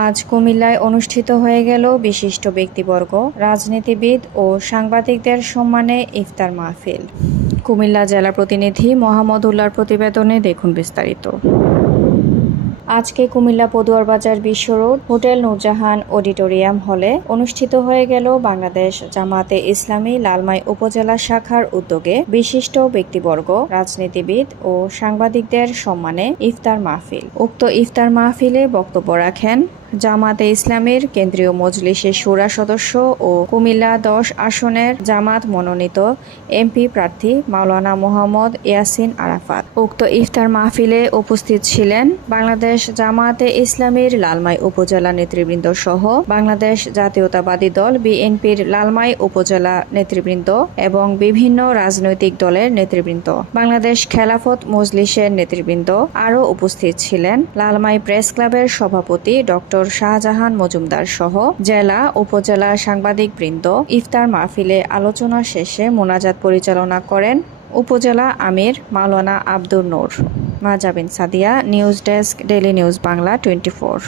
আজ কুমিল্লায় অনুষ্ঠিত হয়ে গেল বিশিষ্ট ব্যক্তিবর্গ, রাজনীতিবিদ ও সাংবাদিকদের সম্মানে ইফতার মাহফিল। কুমিল্লা জেলা প্রতিনিধি মোহাম্মদ উল্লাহর প্রতিবেদনে দেখুন বিস্তারিত। আজকে কুমিল্লা পদুয়ার বাজার বিশ্ব রোড হোটেল নূরজাহান অডিটোরিয়াম হলে অনুষ্ঠিত হয়ে গেল বাংলাদেশ জামাতে ইসলামী লালমাই উপজেলা শাখার উদ্যোগে বিশিষ্ট ব্যক্তিবর্গ, রাজনীতিবিদ ও সাংবাদিকদের সম্মানে ইফতার মাহফিল। উক্ত ইফতার মাহফিলে বক্তব্য রাখেন জামাতে ইসলামীর কেন্দ্রীয় মজলিসের শুরা সদস্য ও কুমিল্লা 10 আসনের জামাত মনোনীত এমপি প্রার্থী মাওলানা মোহাম্মদ ইয়াসিন আরাফাত। উক্ত ইফতার মাহফিলে উপস্থিত ছিলেন বাংলাদেশ জামাতে ইসলামীর লালমাই উপজেলা নেতৃবৃন্দ সহ বাংলাদেশ জাতীয়তাবাদী দল বিএনপির লালমাই উপজেলা নেতৃবৃন্দ এবং বিভিন্ন রাজনৈতিক দলের নেতৃবৃন্দ, বাংলাদেশ খেলাফত মজলিসের নেতৃবৃন্দ। আরও উপস্থিত ছিলেন লালমাই প্রেস ক্লাবের সভাপতি ডক্টর শাহজাহান মজুমদার সহ জেলা উপজেলা সাংবাদিকবৃন্দ। ইফতার মাহফিলে আলোচনা শেষে মোনাজাত পরিচালনা করেন উপজেলা আমির মাওলানা Abdur Noor. Majabin Sadia, news desk, daily news Bangla 24।